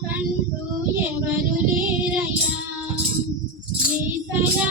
కంటూ ఎవరు లేరయ్యా? ఏసయ్యా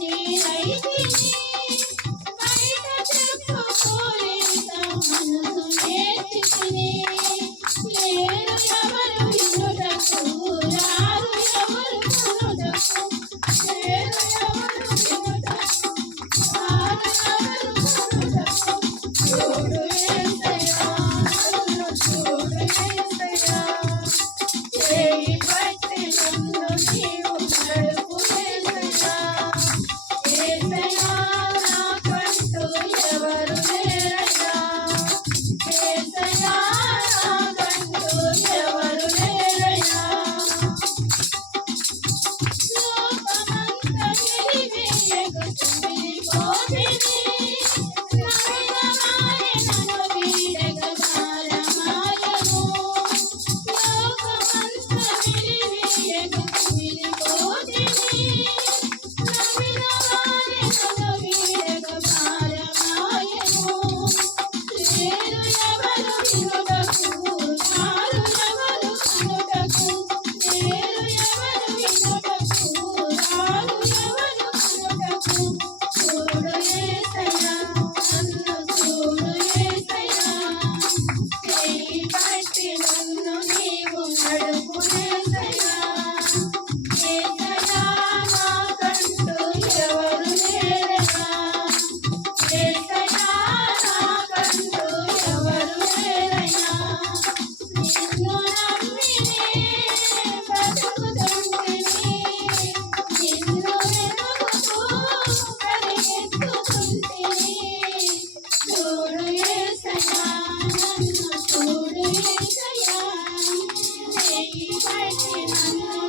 ನೀರೈತಿನಿ 谁呀 fighting on you.